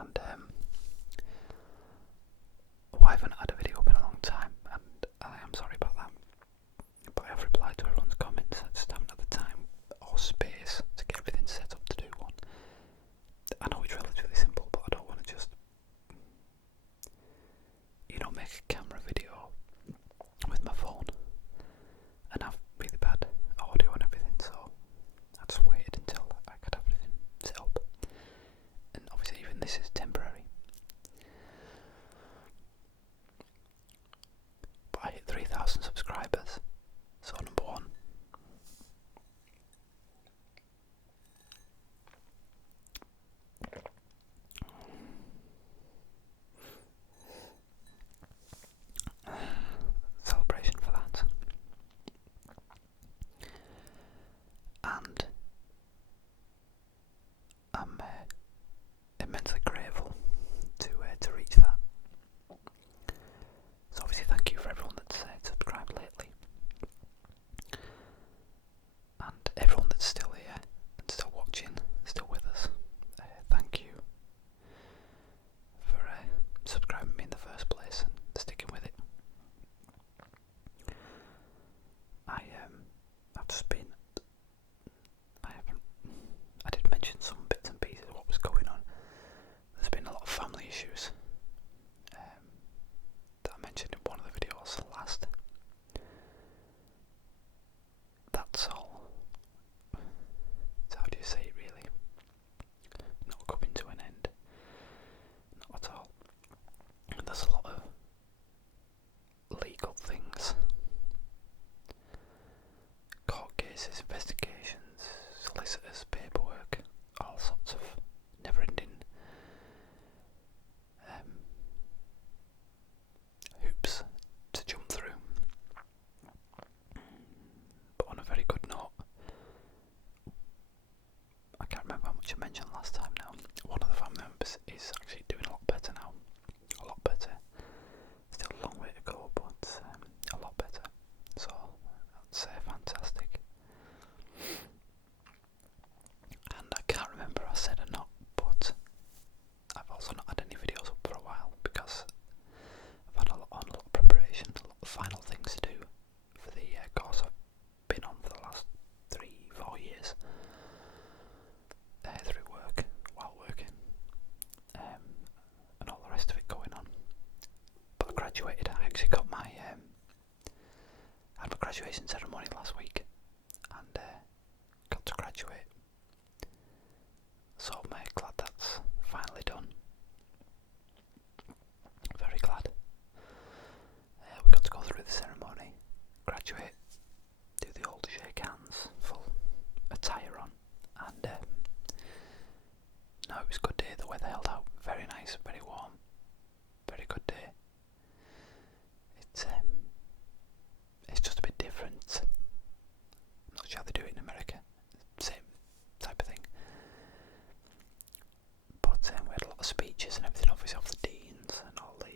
and I haven't had a video up in a long time, and I am sorry about that. But I have replied to everyone's comments. I just haven't had the time or space to get everything set up to do one. I know it's relatively simple, but I don't want to just, make a camera video with my phone and have really bad audio and everything, so I just waited until I could have everything set up. And obviously even this is temporary. But I hit 3,000 subscribers, so number one. Celebration for that. And I'm immensely grateful to reach that. So obviously thank you for everyone that's subscribed lately. And everyone that's still here and still watching, still with us. Thank you for subscribing me in the first place and sticking with it. I've just been, I did mention some bits and pieces of what was going on. There's been a lot of family issues that I mentioned in one of the videos last. That's all. So how do you say it really? Not coming to an end. Not at all. There's a lot of legal things. Court cases, investigations, solicitors, paperwork, all sorts of never-ending hoops to jump through. But on a very good note, I can't remember how much I mentioned last time now. One of the family members is actually doing a lot better now. A lot better. Still a long way to go, but a lot better. So that's fantastic. And I can't remember if I said or not, but I've also not had any videos up for a while because I've had a lot of preparation, a lot of final things to do for the course I've been on for the last 3-4 years. Through work, while working, and all the rest of it going on. But I graduated. I actually got my had my graduation ceremony last week, and got to graduate. So I'm glad that's finally done. Very glad. We got to go through the ceremony, graduate, do the old shake hands, full attire on, and no, it was a good day. The weather held out. Very nice, very warm, very good day. It's just a bit different. I'm not sure how they do it in America. Same type of thing. But we had a lot of speeches and everything, obviously off the deans and all the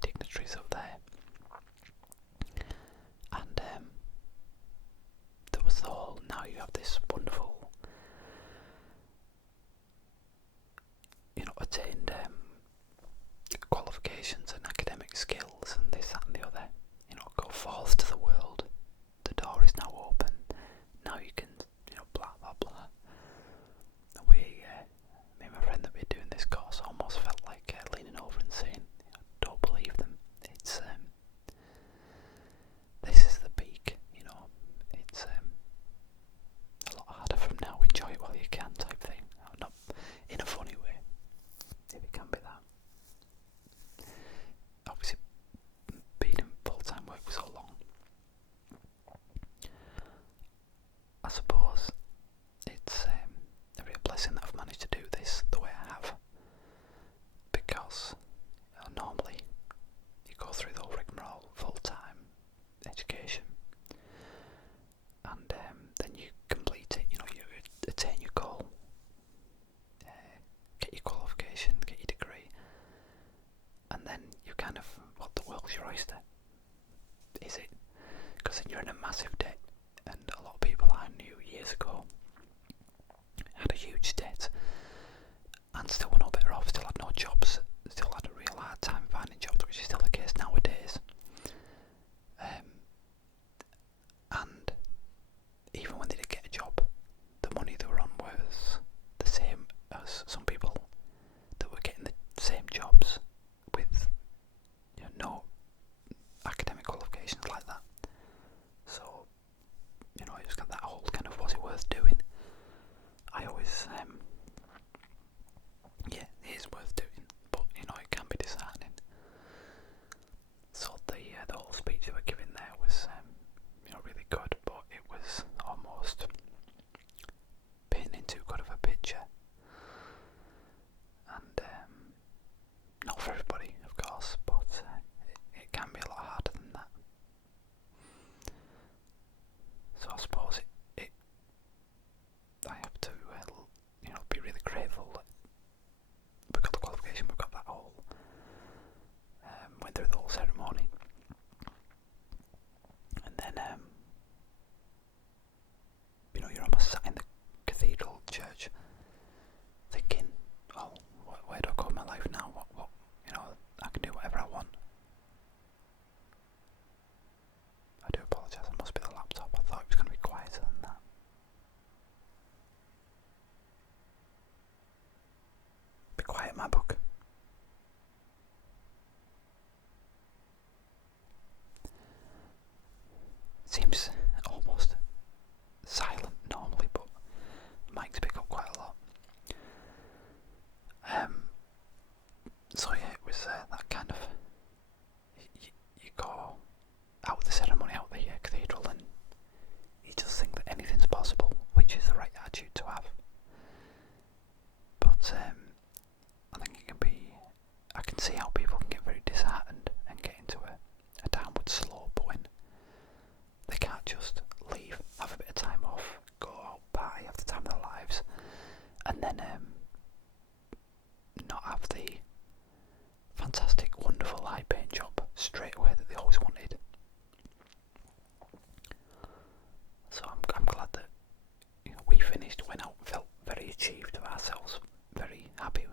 dignitaries up there. And there was the whole, now you have this wonderful, attained qualifications and academic skills and this, that and the other. Go forth to the world. The door is now open. Now you can, blah blah blah. And me and my friend that we're doing this course almost felt like leaning over and saying, don't believe them. It's this is the peak. It's a lot harder from my book. Seems almost silent normally, but mics pick up quite a lot. So yeah, it was that kind of, you go out of the ceremony, out of the cathedral, and you just think that anything's possible, which is the right attitude to have. But I think it can be, I can see how people can get very disheartened and get into a downward slope when they can't just leave, have a bit of time off, go out, party, have the time of their lives, and then not have the fantastic, wonderful, high-paying job straight away that they always wanted. So I'm glad that we finished, went out, felt very achieved of ourselves, very happy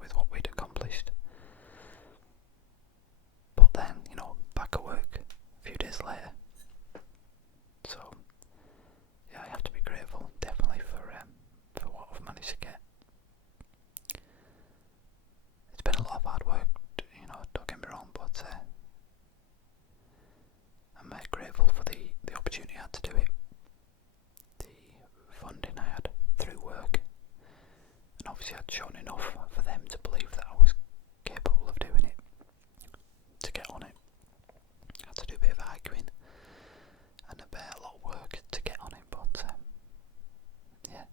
with what we'd accomplished. But then, back at work a few days later. So yeah, I have to be grateful, definitely, for what I've managed to get. It's been a lot of hard work, don't get me wrong, but I'm grateful for the opportunity I had to do it, the funding I had through work, and obviously I'd shown enough for them to believe that I was capable of doing it, to get on it. I had to do a bit of arguing and a lot of work to get on it, but yeah,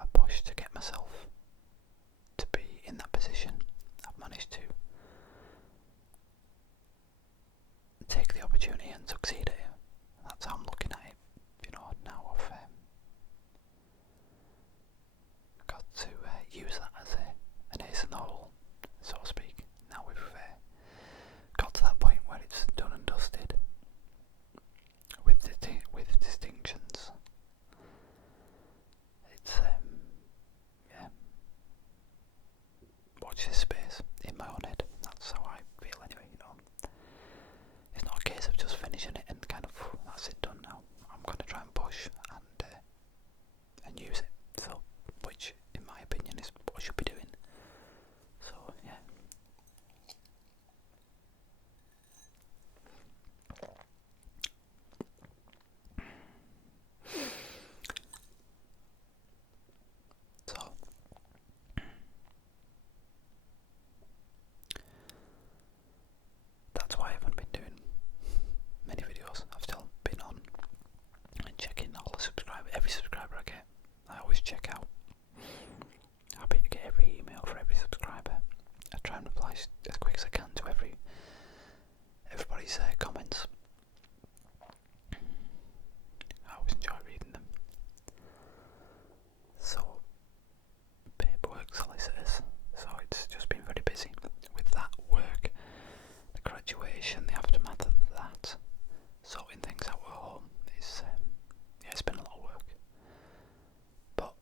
I pushed to get myself to be in that position. I've managed to take the opportunity and succeed at it. That's how I'm looking at it. Now I've got to use that as an ace in the hole, so to speak. Now we've got to that point where it's done and dusted with distinctions. It's yeah. Watch this space in my own head. That's how I feel anyway. It's not a case of just finishing it and kind of that's it done now. I'm going to try and push and use it. So, which in my opinion is what I should be doing. So yeah. So that's why I haven't been doing many videos. I've still been on and checking all the every subscriber I get. I always check out. Happy to get every email for every subscriber. I try and reply as quick as I can to everybody's comments. I always enjoy reading them. So, paperwork, solicitors. So it's just been very busy with that work, the graduation, the aftermath of that, sorting things out at home. It's been a lot of work. But,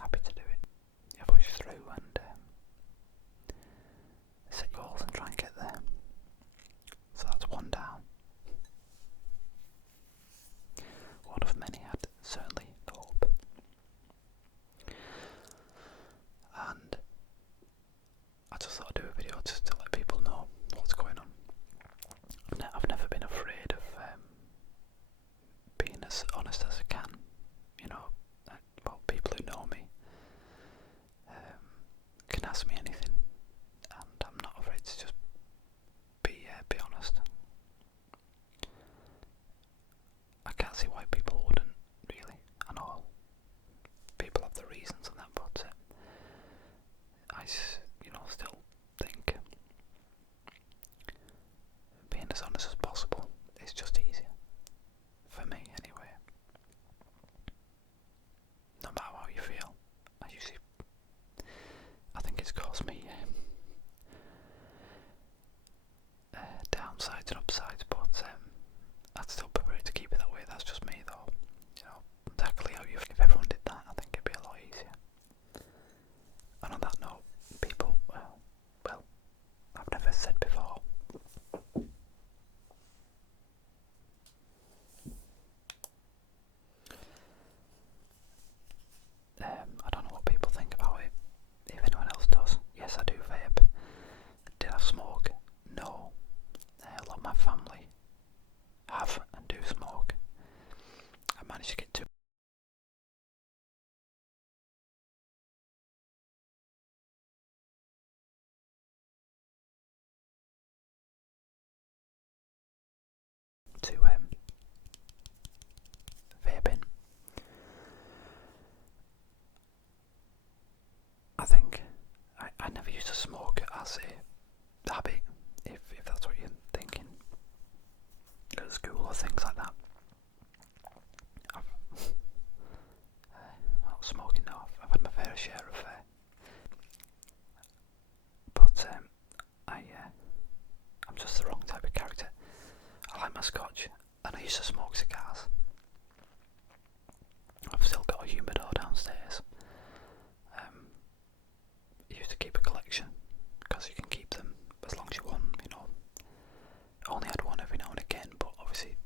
happy to do it. You push through and set goals and try and get there. So that's one down. One of many, I'd certainly hope. And I just thought I'd do a video just to let people know what's going on. I've never been afraid of being as honest as I can. People who know me can ask me anything, and I'm not afraid to just be honest. I can't see why people wouldn't, really. I know people have the reasons and that, but I still think being as honest as possible is just easier. For me, anyway. No matter how you feel, I think it's caused me downsides and upsides, but I'd still prefer to keep it that way. That's just me, though. Exactly how if everyone did that, I think it'd be a lot easier. And on that note, people, as a habit, if that's what you're thinking, at school or things like that. Not smoking, no, I've had my fair share of but I'm just the wrong type of character. I like my scotch, and I used to smoke cigars. I've still got a humidor downstairs. I used to keep a collection, because you can keep them as long as you want, you know. I only had one every now and again, but obviously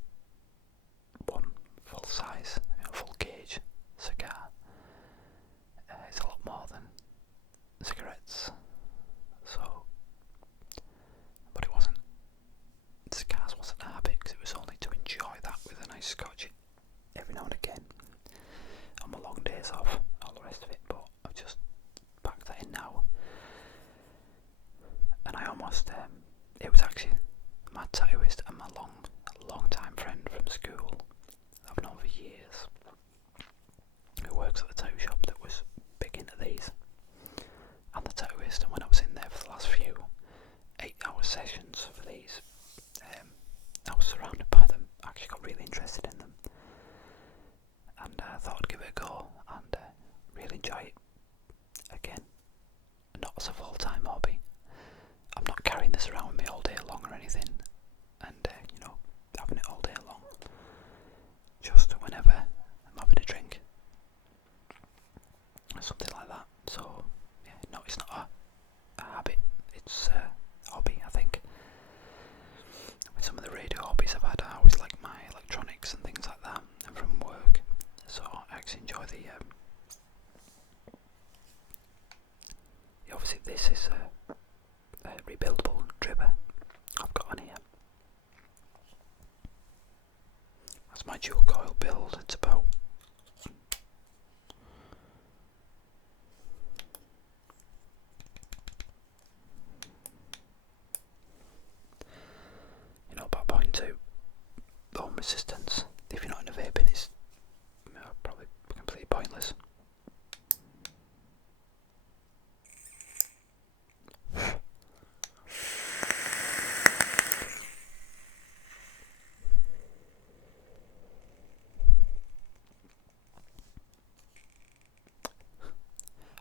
one full size, full gauge cigar is a lot more than cigarettes. So, but it wasn't, cigars wasn't a habit, because it was only to enjoy that with a nice scotch every now and again on my long days off, all the rest of it. But I've just packed that in now, and I almost it was actually my tattooist and my long time friend from school I've known for years, who works at the tattoo shop, that was big into these. And the tattooist, and when I was in there for the last few 8-hour sessions for these, I was surrounded by them. I actually got really interested in them, and I thought I'd give it a go and really enjoy it again. Not as a full-time hobby. I'm not carrying this around with me all day long or anything, and having it all day long. Just whenever I'm having a drink or something like that. So yeah, no, it's not a habit. It's a hobby, I think. With some of the radio hobbies I've had, I always like my electronics and things like that, and from work. So I actually enjoy the. Obviously, this is a rebuildable dribber I've got on here. That's my dual coil build. It's about about 0.2 ohm resistance. If you're not into vaping, it's probably completely pointless.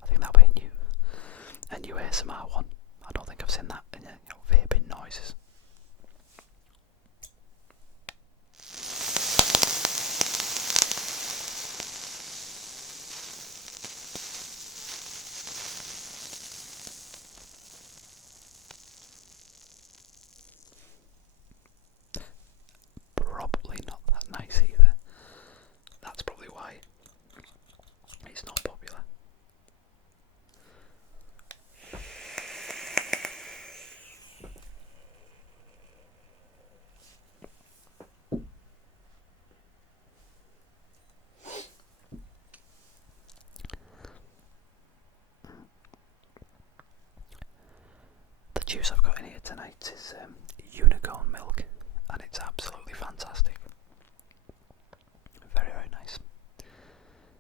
I think that'll be a new ASMR one. I don't think I've seen that in vaping noises. Probably not that nice either. That's probably why it's not popular. The juice I've got in here tonight is unicorn milk, and it's absolutely fantastic. Very, very nice.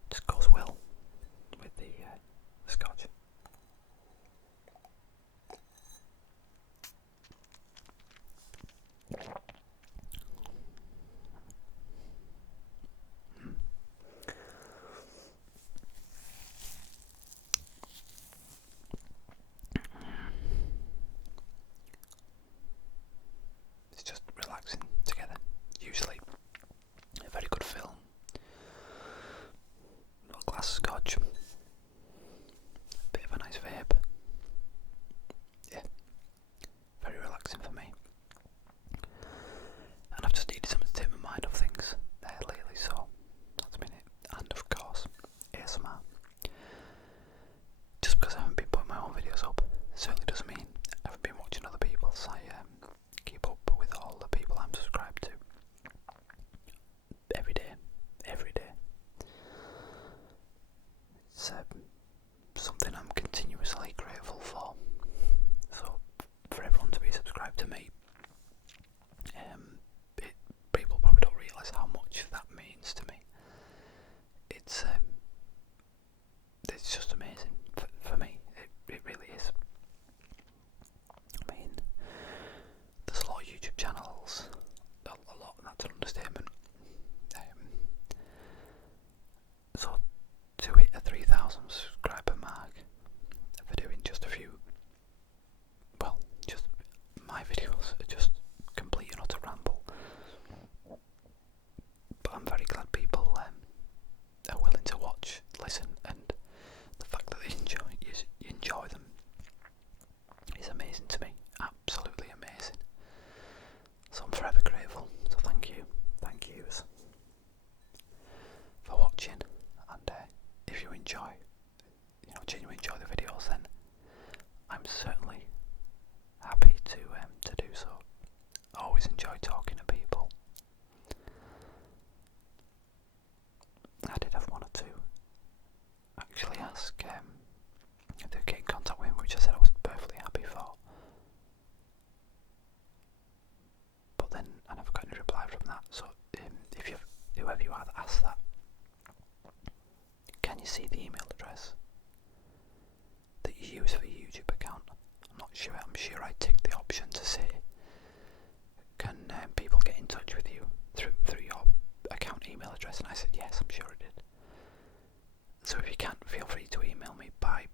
Just goes well with the scotch. It's just relaxing together. Usually a very good film. Little glass of scotch. Bit of a nice vape. Yeah. Very relaxing for me. And I've just needed something to take my mind off things lately, so that's been it. And of course, ASMR. Just because I haven't been putting my own videos up certainly doesn't mean I haven't been watching other people's. I keep up with all the people I'm subscribed to. Every day. It's something I'm continuously grateful for. So, for everyone to be subscribed to me, people probably don't realise how much that means to me. It's just amazing for me. It really is. So to hit a 3,000 subscriber mark for doing just a few, well, just my videos are just complete and utter ramble. But I'm very glad people are willing to watch, listen, and the fact that you enjoy them is amazing to me. Absolutely amazing. So I'm forever grateful. So thank yous for watching. And if you enjoy, genuinely enjoy the videos, then I'm certainly happy to do so. I always enjoy talking to people. I did have one or two actually ask if they would get in contact with me, which I said I was perfectly happy for. But then I never got any reply from that. So whoever you are that asked that, can you see the email address that you use for your YouTube account? I'm not sure. I'm sure I ticked the option to say, can people get in touch with you through your account email address? And I said yes, I'm sure I did. So if you can't, feel free to email me by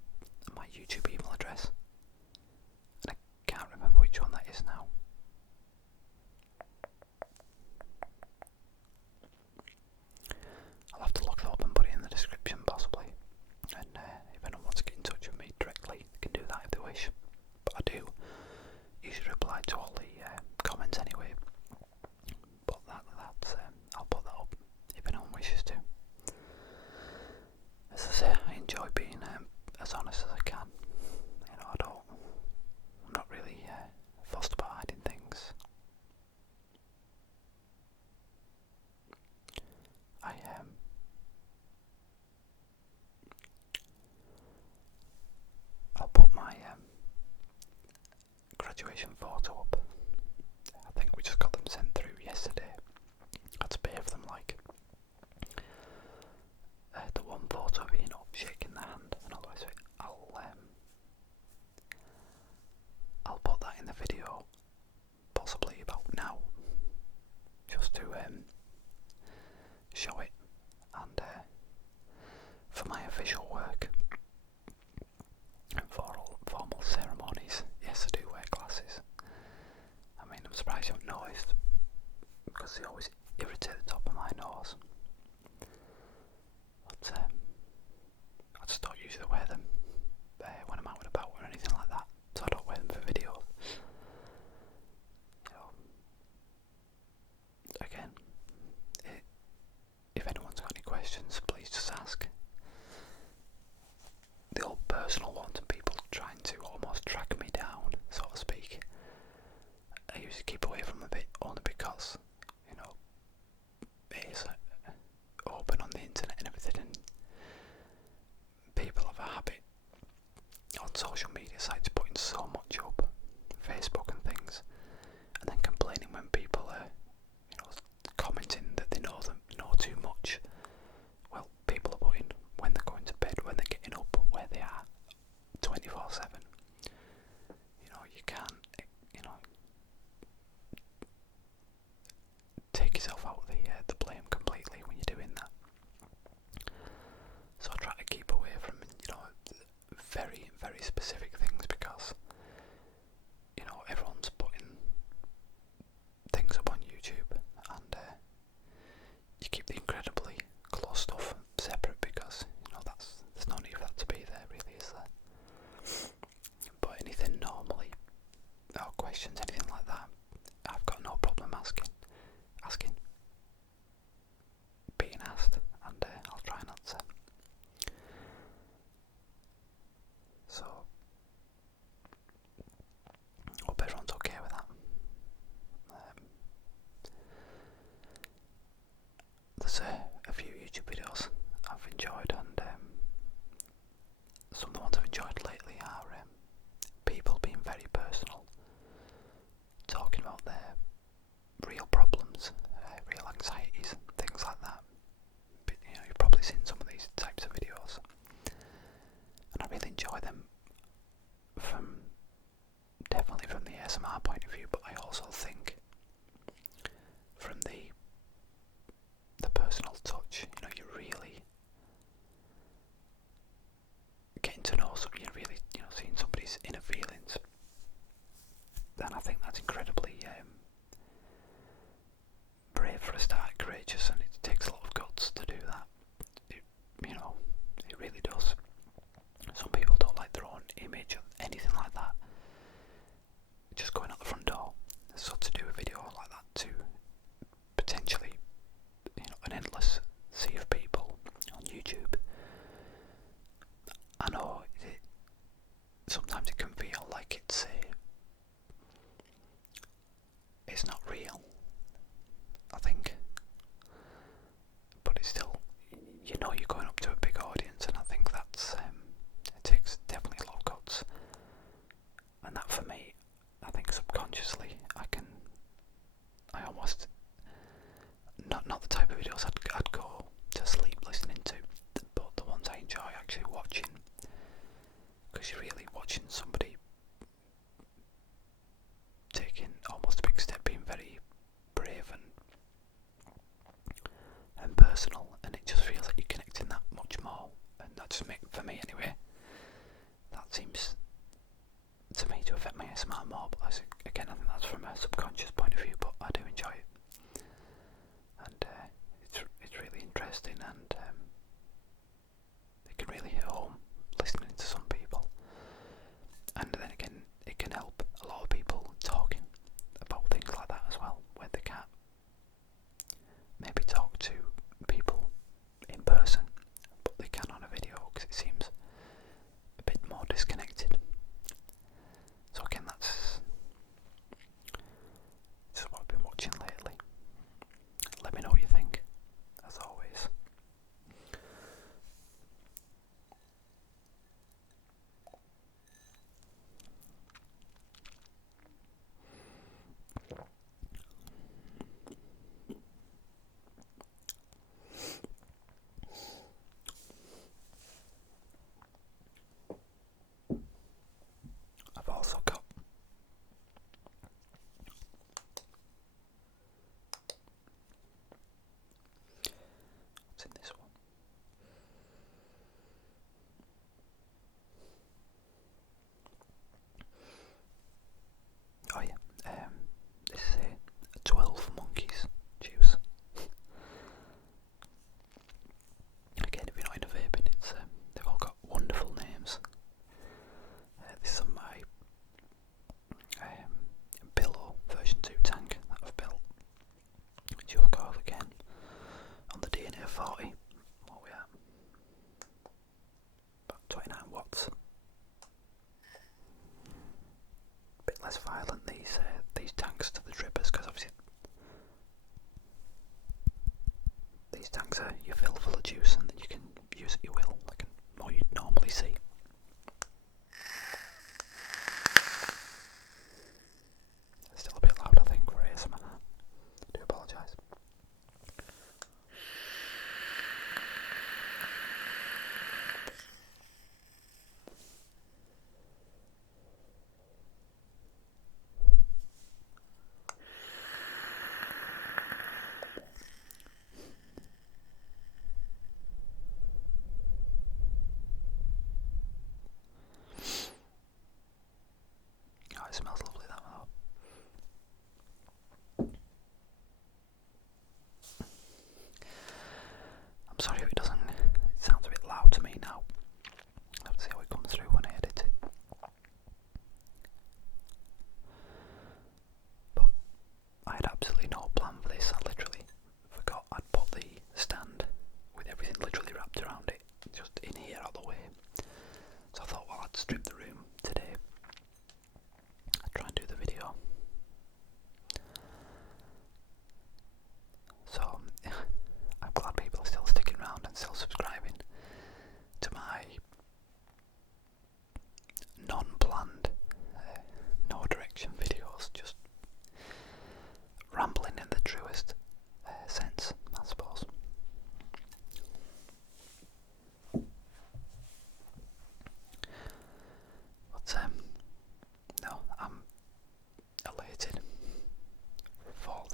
my YouTube email address. And I can't remember which one that is now. I'll have to look that up and put it in the description possibly. And if anyone wants to get in touch with me directly, they can do that if they wish. But I do usually reply to all the comments anyway. But that's I'll put that up if anyone wishes to. As I say, I enjoy being as honest as I can. I you fill full of juice and then you can use it your will, like more you'd normally see. Still a bit loud, I think, for ASMR. I do apologise. Oh, it smells lovely, that one. I'm sorry if it doesn't, it sounds a bit loud to me now. I'll have to see how it comes through when I edit it. But I had absolutely no plan for this. I literally forgot I'd put the stand with everything literally wrapped around it just in here out the way. So I thought, well, I'd strip the room today. I'd try and do the video. So I'm glad people are still sticking around and still subscribing to my non-planned, no direction videos, just rambling in the truest sense, I suppose. But no, I'm elated for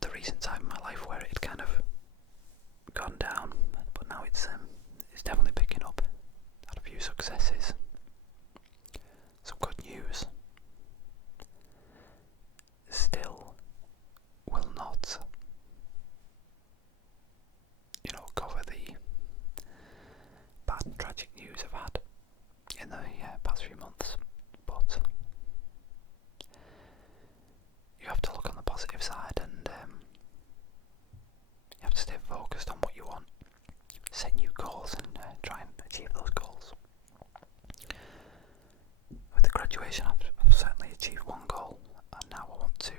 the recent time in my life where it had kind of gone down, but now it's definitely picking up. Had a few successes, some good news. Still will not, cover the bad and tragic news I've had in the past few months, but you have to look on the positive side and you have to stay focused on what you want, set new goals and try and achieve those goals. With the graduation I've certainly achieved one goal, and now I want to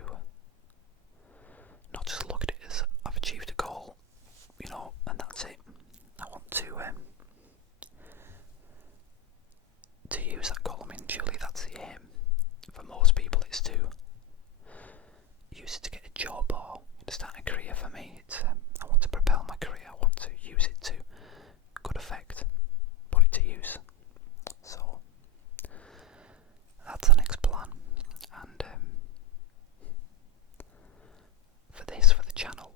not just look at it as I've achieved a goal, and that's it. I want to use that goal. I mean, surely that's the aim. For most people it's to use it to get a job or to start a career. For me, it's I want to propel my career. I want to use it to good effect, put it to use. So that's the next plan. And for the channel,